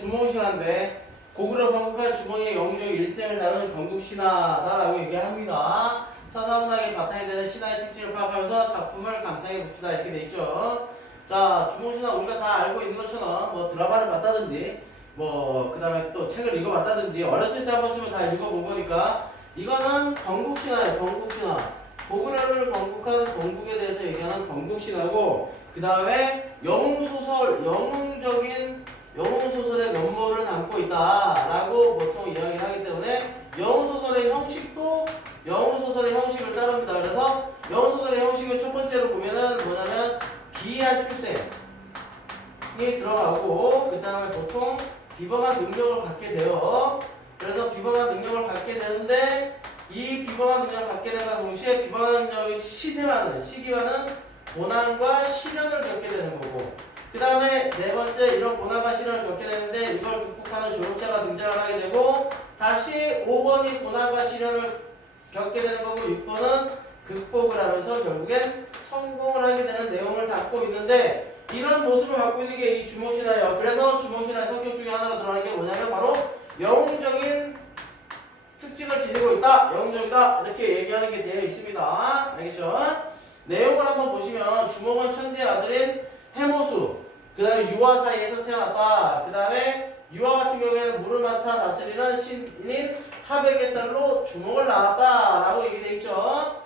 주몽신화인데 고구려 건국한 주몽의 영웅적 일생을 다루는 건국신화다라고 얘기합니다. 서사문학의 바탕이 되는 신화의 특징을 파악하면서 작품을 감상해 봅시다. 이렇게 돼 있죠. 자, 주몽신화 우리가 다 알고 있는 것처럼 뭐 드라마를 봤다든지 뭐 그 다음에 또 책을 읽어봤다든지 어렸을 때 한 번쯤은 다 읽어본 거니까 이거는 건국신화예요. 건국신화. 고구려를 건국한 건국에 대해서 얘기하는 건국신화고 그 다음에 영웅소설, 영웅소설의 면모를 담고 있다라고 보통 이야기를 하기 때문에 영웅소설의 형식도 영웅소설의 형식을 따릅니다. 그래서 영웅소설의 형식을 첫 번째로 보면은 뭐냐면 기이한 출생이 들어가고 그 다음에 보통 비범한 능력을 갖게 돼요. 그래서 비범한 능력을 갖게 되는데 이 비범한 능력을 갖게 되는 동시에 비범한 능력이 시기와는 고난과 시련을 겪게 되는 거고 그 다음에 네 번째 이런 고난과 시련을 겪게 되는데 이걸 극복하는 조력자가 등장을 하게 되고 다시 5번이 고난과 시련을 겪게 되는 거고 6번은 극복을 하면서 결국엔 성공을 하게 되는 내용을 담고 있는데 이런 모습을 갖고 있는 게 이 주몽신화예요. 그래서 주몽신화의 성격 중에 하나가 들어가는 게 뭐냐면 바로 영웅적인 특징을 지니고 있다. 영웅적이다. 이렇게 얘기하는 게 되어 있습니다. 알겠죠? 내용을 한번 보시면 주몽은 천지의 아들인 해모수 그 다음에 유아 사이에서 태어났다. 그 다음에 유아 같은 경우에는 물을 맡아 다스리는 신인 하백의 딸로 주몽을 낳았다 라고 얘기되어 있죠.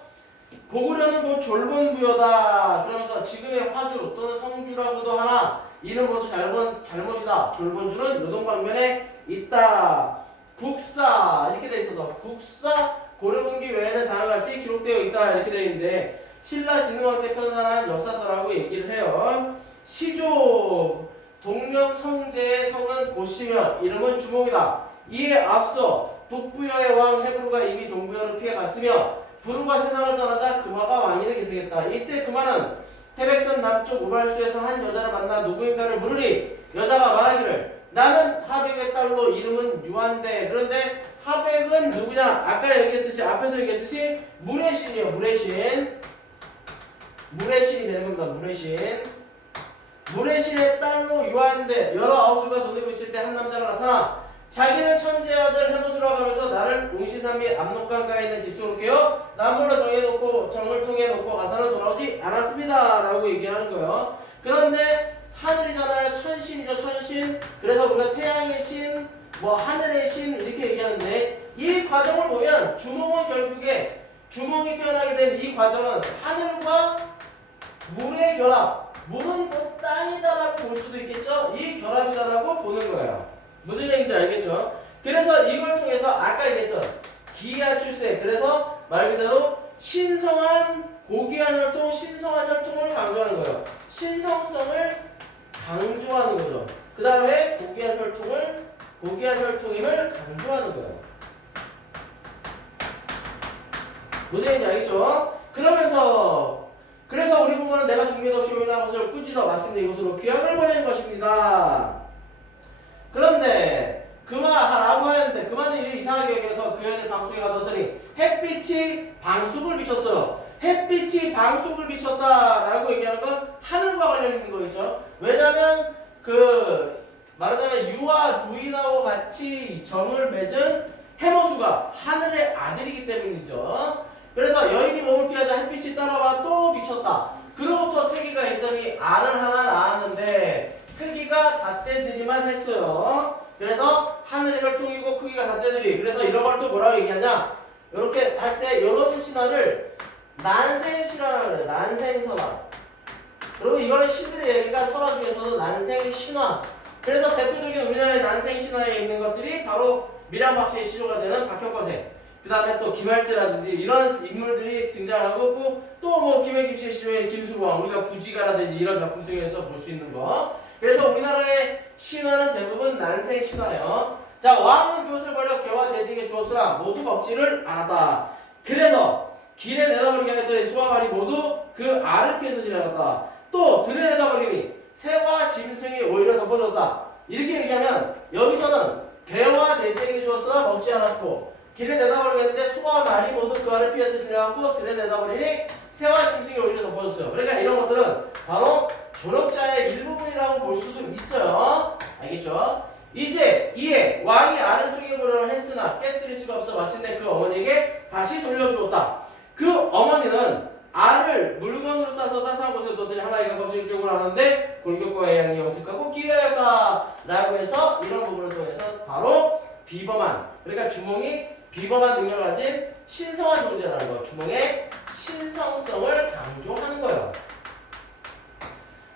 고구려는 곧 졸본부여다. 그러면서 지금의 화주 또는 성주라고도 하나 이는 모두 잘못이다. 졸본주는 요동방면에 있다. 국사 이렇게 돼 있어서 국사 고려분기 외에는 다음과 같이 기록되어 있다 이렇게 되어 있는데 신라진흥왕 때 편찬한 역사서라고 얘기를 해요. 시조 동명성제의 성은 고시며 이름은 주몽이다. 이에 앞서 북부여의 왕 헤브루가 이미 동부여를 피해갔으며 부르가 세상을 떠나자 금화가 왕위를 계승했다. 이때 금화는 태백산 남쪽 우발수에서 한 여자를 만나 누구인가를 물으니 여자가 말하기를 나는 하백의 딸로 이름은 유한데 그런데 하백은 누구냐? 아까 얘기했듯이 앞에서 얘기했듯이 물의 신이에요. 물의 신이 되는 겁니다. 물의 신의 딸로 유한데 여러 아우들과 돈내고 있을 때 한 남자가 나타나 자기는 천지의 아들 해모수라고 하면서 나를 웅시산 및 압록강가에 있는 집수로 깨워 남몰래 정을 통해 놓고 가서는 돌아오지 않았습니다 라고 얘기하는 거예요. 그런데 하늘이잖아요. 천신이죠. 천신. 그래서 우리가 태양의 신, 뭐 하늘의 신 이렇게 얘기하는데 이 과정을 보면 주몽은 결국에 주몽이 태어나게 된 이 과정은 하늘과 물의 결합, 물은 뭐 땅이다라고 볼 수도 있겠죠. 이 결합이다라고 보는 거예요. 무슨 얘기인지 알겠죠? 그래서 이걸 통해서 아까 얘기했던 기이한 출생, 그래서 말 그대로 신성한 고귀한 혈통, 신성한 혈통을 강조하는 거예요. 신성성을 강조하는 거죠. 그 다음에 고귀한 혈통임을 강조하는 거예요. 무슨 얘기인지 알겠죠? 그래서 우리 부모는 내가 준비도 없이 오인한 것을 꾸짖어 마침내 이곳으로 귀향을 보낸 것입니다. 그런데 금화라고 하였는데 금화는 일이 이상하게 여겨서 그 여인의 방속에 가뒀더니 햇빛이 방숙을 비쳤어요. 햇빛이 방숙을 비쳤다라고 얘기하는 건 하늘과 관련 있는 거겠죠. 왜냐하면 말하자면 유아 부인하고 같이 정을 맺은 해모수가 하늘의 아들이기 때문이죠. 그래서 여인이 몸을 피하자 햇빛이 따라와 또 비쳤다. 그로부터 태기가 있더니 알을 하나 낳았는데 크기가 닷대들이만 했어요. 그래서 하늘의 혈통이고 크기가 닷대들이. 그래서 이런 걸 또 뭐라고 얘기하냐? 이렇게 할 때 이런 신화를 난생신화라고 그래요. 난생선화. 그리고 이거는 신들의 얘기가 설화 중에서도 난생신화. 그래서 대표적인 우리나라의 난생신화에 있는 것들이 바로 밀양박씨의 시조가 되는 박혁거세, 그 다음에 또 김할제라든지 이런 인물들이 등장하고 또 뭐 김해김씨의 시조인 김수로왕, 우리가 구지가라든지 이런 작품 중에서 볼 수 있는 거. 그래서 우리나라의 신화는 대부분 난생신화예요. 자, 왕은 그것을 버려 개와 대징에 주었으나 모두 먹지를 않았다. 그래서 길에 내다버리게 하였더니 소와 말이 모두 그 알을 피해서 지나갔다. 또 들에 내다버리니 새와 짐승이 오히려 덮어졌다. 이렇게 얘기하면 여기서는 개와 대징에게 주었으나 먹지 않았고 길에 내다버리게 했는데 소와 말이 모두 그 알을 피해서 지나갔고 들에 내다버리니 새와 짐승이 오히려 덮어졌어요. 그러니까 이런 것들은 바로 조력자의 일부분이라고 볼 수도 있어요. 알겠죠? 이제 이에 왕이 아래쪽에 보려고 했으나 깨뜨릴 수가 없어 마침내 그 어머니에게 다시 돌려주었다. 그 어머니는 알을 물건으로 싸서 따스한 곳에 뒀더니 하나이가 거실을 깨고 나는데 골격과 애양이 영특하고 기이하였다 라고 해서 이런 부분을 통해서 바로 비범한, 그러니까 주몽이 비범한 능력을 가진 신성한 존재라는 거, 주몽의 신성성을 강조하는 거예요.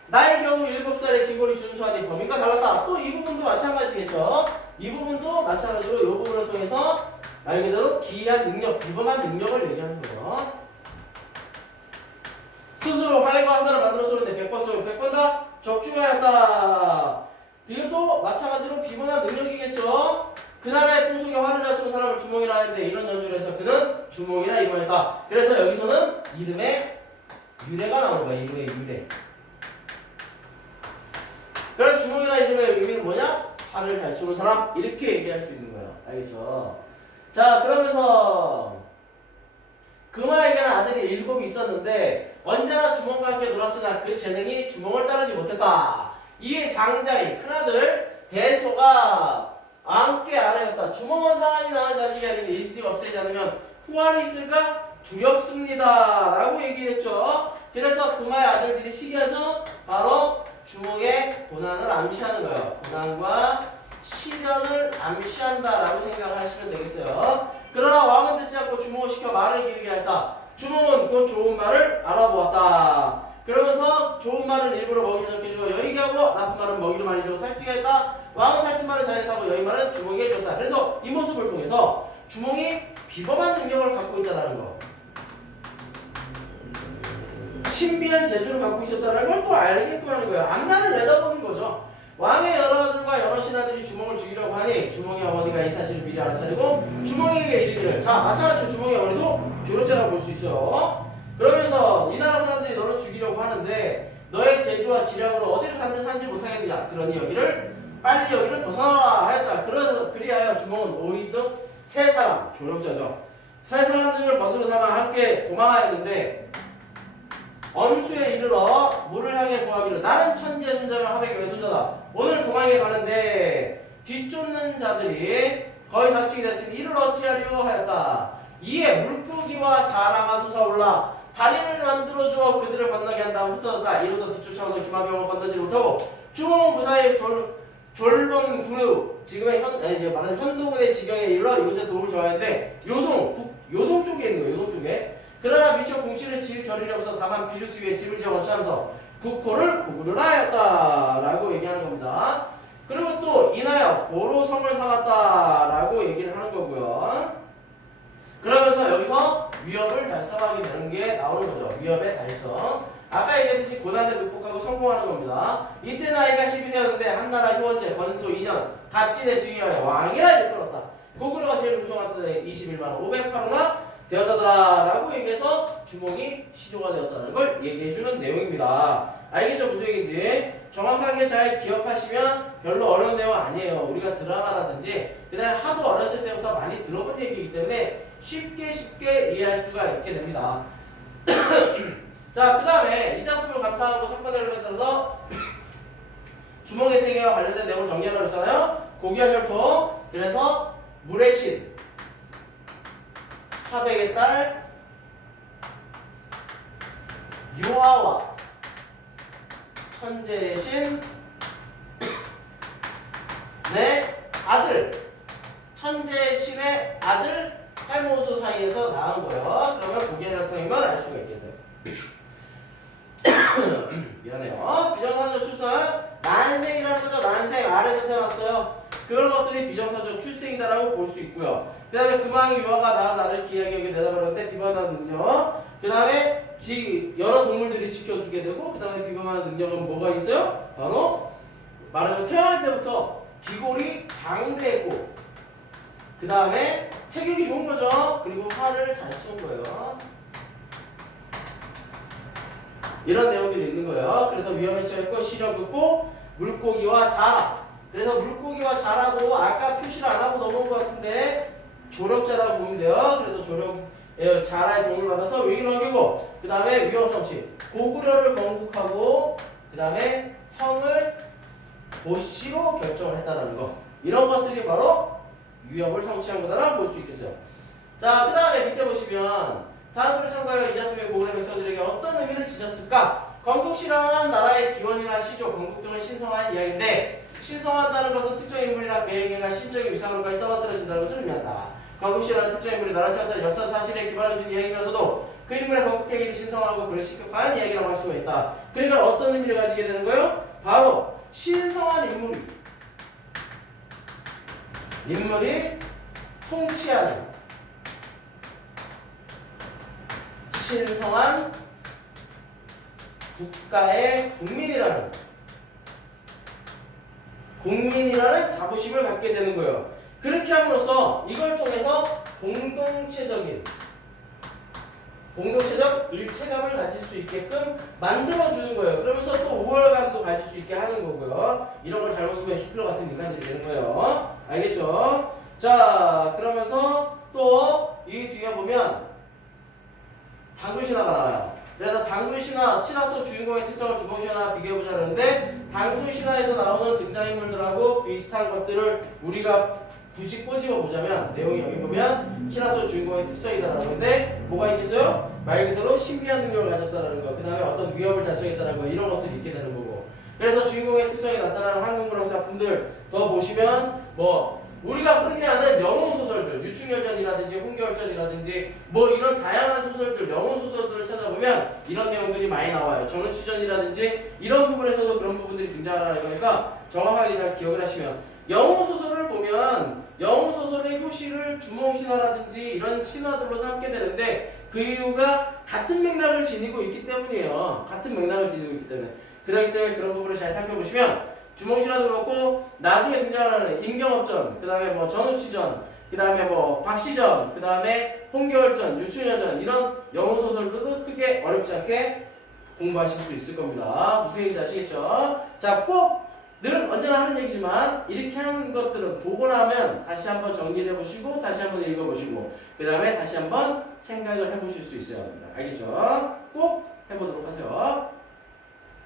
나의 경우 7살의 기골이 준수하니 범인과 달랐다. 또 이 부분도 마찬가지겠죠. 이 부분도 마찬가지로 이 부분을 통해서 말 그대로 기이한 능력, 비범한 능력을 얘기하는 거예요. 스스로 활과 화살을 만들어 쏘는데 100번 쏘면 100번 다 적중하였다. 이것도 마찬가지로 비범한 능력이겠죠. 그 나라의 풍속에 활을 잘 쏘는 사람을 주몽이라 하는데 이런 연주를 해서 그는 주몽이라 이름하였다. 그래서 여기서는 이름의 유래가 나오는 거야. 이름의 유래. 그럼 주몽이라 이름의 의미는 뭐냐? 활을 잘 쏘는 사람, 이렇게 얘기할 수 있는 거예요. 알겠죠? 자, 그러면서 금화에게는 아들이 7이 있었는데 언제나 주몽과 함께 놀았으나 그 재능이 주몽을 따르지 못했다. 이에 장자의 큰아들 대소가 왕께 아뢰었다. 주몽은 사람이 낳은 자식이 아닌 일시가 없애지 않으면 후환이 있을까? 두렵습니다 라고 얘기를 했죠. 그래서 금화의 아들들이 시기하죠. 바로 주몽의 고난을 암시하는 거예요. 고난과 시련을 암시한다라고 생각하시면 되겠어요. 그러나 왕은 듣지 않고 주몽을 시켜 말을 기르게 했다. 주몽은 그 좋은 말을 알아보았다. 그러면서 좋은 말은 일부러 먹이를 적게 주고 여의게 하고 나쁜 말은 먹이를 많이 주고 살찌게 했다. 왕은 살찐 말을 잘했다고 여의 말은 주몽에게 줬다. 그래서 이 모습을 통해서 주몽이 비범한 능력을 갖고 있다는 거, 신비한 재주를 갖고 있었다는 걸 또 알겠고 하는 거예요. 앞날을 내다보는 거죠. 왕의 여러 아들과 여러 신하들이 주몽을 죽이려고 하니 주몽의 어머니가 이 사실을 미리 알아차리고 주몽에게 이르기를, 자 마찬가지로 주몽의 어머니도 조력자라고 볼 수 있어요. 그러면서 이 나라 사람들이 너를 죽이려고 하는데 너의 재주와 지략으로 어디를 가든지 살지 못하겠느냐. 그러니 빨리 여기를 벗어나라 하였다. 그리하여 주몽은 오이 등 세 사람, 조력자죠, 세 사람 중을 벗으로 삼아 함께 도망하였는데 언수에 이르러 물을 향해 고하기를 나는 천지의 손자며 하백의 외손자다. 오늘 동항에 가는데 뒤쫓는 자들이 거의 닥치게 됐으니 이를 어찌하리요 하였다. 이에 물고기와 자라가 솟아올라 다리를 만들어주어 그들을 건너게 한 다음 흩어졌다. 이로써 뒤쫓아오던 기마병을 건너지 못하고 주몽은 무사히 졸봉군의 지금의 말하는 현도군의 지경에 이르러 이곳에 도움을 청하였는데 요동 쪽에 있는 거예요. 요동 쪽에. 그러나 미처 궁실을 지을 겨를이 없어 다만 비루스 위에 집을 지어 거주하면서 국호를 고구려라 하였다 라고 얘기하는 겁니다. 그리고 또 인하여 고로성을 삼았다 라고 얘기를 하는 거고요. 그러면서 여기서 위협을 달성하게 되는 게 나오는 거죠. 위협의 달성. 아까 얘기했듯이 고난을 극복하고 성공하는 겁니다. 이때 나이가 12세였는데 한나라 효원제 건소 2년 갓신의 즉위하여 왕이라 이끌었다. 고구려가 제일 우승한 때 21만 508호나 되었다더라 라고 얘기해서 주몽이 시조가 되었다는 걸 얘기해주는 내용입니다. 알겠죠? 무슨 얘기인지 정확하게 잘 기억하시면 별로 어려운 내용 아니에요. 우리가 드라마라든지 그다음에 하도 어렸을 때부터 많이 들어본 얘기이기 때문에 쉽게 이해할 수가 있게 됩니다. 자, 그 다음에 이 작품을 감상하고 3번 엘리멘트에서 주몽의 세계와 관련된 내용을 정리하라고 했잖아요. 고귀한 혈통, 그래서 물의 신, 하백의 딸 유아와 천재의 신, 내 아들, 천재의 신의 아들 할모수 사이에서 나온 거예요. 그러면 고귀한 혈통인 건 알 수가 있겠어요. 미안해요. 비정상적 출생, 난생이라는 거죠. 난생, 아래에서 태어났어요. 그런 것들이 비정상적 출생이다라고 볼 수 있고요. 그 다음에 금왕이 유아가 낳은 아들 기하게 대답하는데 비범한 능력. 그 다음에 여러 동물들이 지켜주게 되고, 그 다음에 비범한 능력은 뭐가 있어요? 바로 말하자면 태어날 때부터 기골이 장대했고, 그 다음에 체격이 좋은 거죠. 그리고 활을 잘 쏜 거예요. 이런 내용들이 있는 거예요. 그래서 위험에 처했고 시력 극복, 물고기와 자라. 그래서 물고기와 자라도 아까 표시를 안 하고 넘어온 것 같은데 조력자라고 보면 돼요. 그래서 자라의 도움을 받아서 위기를 넘기고, 그 다음에 위험성취, 고구려를 건국하고, 그 다음에 성을 도시로 결정을 했다는 거. 이런 것들이 바로 위협을 성취한 거다라고 볼 수 있겠어요. 자, 그 다음에 밑에 보시면 다음 글을 참고하여 이 작품의 고구려 백성들에게 어떤 의미를 지녔을까? 건국시라는 나라의 기원이나 시조, 건국 등을 신성한 이야기인데 신성하다는 것은 특정 인물이나 그에게가 신적인 위상으로까지 떠받들어진다는 것을 의미한다. 건국시라는 특정 인물이 나라 세웠다는 역사 사실에 기반을 둔 이야기면서도 그 인물의 건국 행위를 신성하고 그를 신격한 이야기라고 할 수가 있다. 그러니까 어떤 의미를 가지게 되는 거예요? 바로 신성한 인물이 통치하는 신성한 국가의 국민이라는 자부심을 갖게 되는 거예요. 그렇게 함으로써 이걸 통해서 공동체적 일체감을 가질 수 있게끔 만들어주는 거예요. 그러면서 또 우월감도 가질 수 있게 하는 거고요. 이런 걸 잘못 쓰면 히틀러 같은 인간들이 되는 거예요. 알겠죠? 자, 그러면서 또 이 뒤에 보면 당군신화가 나와요. 그래서 당군신화, 신화 속 주인공의 특성을 주몽신화와 비교해보자 하는데 당군신화에서 나오는 등장인물들하고 비슷한 것들을 우리가 굳이 꼬집어 보자면 내용이 여기 보면 신화 속 주인공의 특성이다라는 건데 뭐가 있겠어요? 말 그대로 신비한 능력을 가졌다라는 거, 그 다음에 어떤 위협을 달성했다는 거, 이런 것들이 있게 되는 거고. 그래서 주인공의 특성이 나타나는 한국문학 작품들 더 보시면 우리가 흔히 아는 영웅소설들, 유충열전이라든지 홍계월전이라든지 이런 다양한 소설들, 영웅소설들을 찾아보면 이런 내용들이 많이 나와요. 정치전이라든지 이런 부분에서도 그런 부분들이 등장하는 거니까 정확하게 잘 기억을 하시면 영웅소설을 보면 영웅소설의 효시를 주몽신화라든지 이런 신화들로 삼게 되는데 그 이유가 같은 맥락을 지니고 있기 때문이에요. 그렇기 때문에 그런 부분을 잘 살펴보시면 주몽신화도 그렇고 나중에 등장하는 임경업전, 그 다음에 전우치전, 그 다음에 박시전, 그 다음에 홍계월전, 유충열전 이런 영웅소설들도 크게 어렵지 않게 공부하실 수 있을 겁니다. 무슨 얘기인지 아시겠죠? 자, 꼭 늘 언제나 하는 얘기지만 이렇게 하는 것들은 보고 나면 다시 한번 정리를 해보시고 다시 한번 읽어보시고 그 다음에 다시 한번 생각을 해보실 수 있어야 합니다. 알겠죠? 꼭 해보도록 하세요.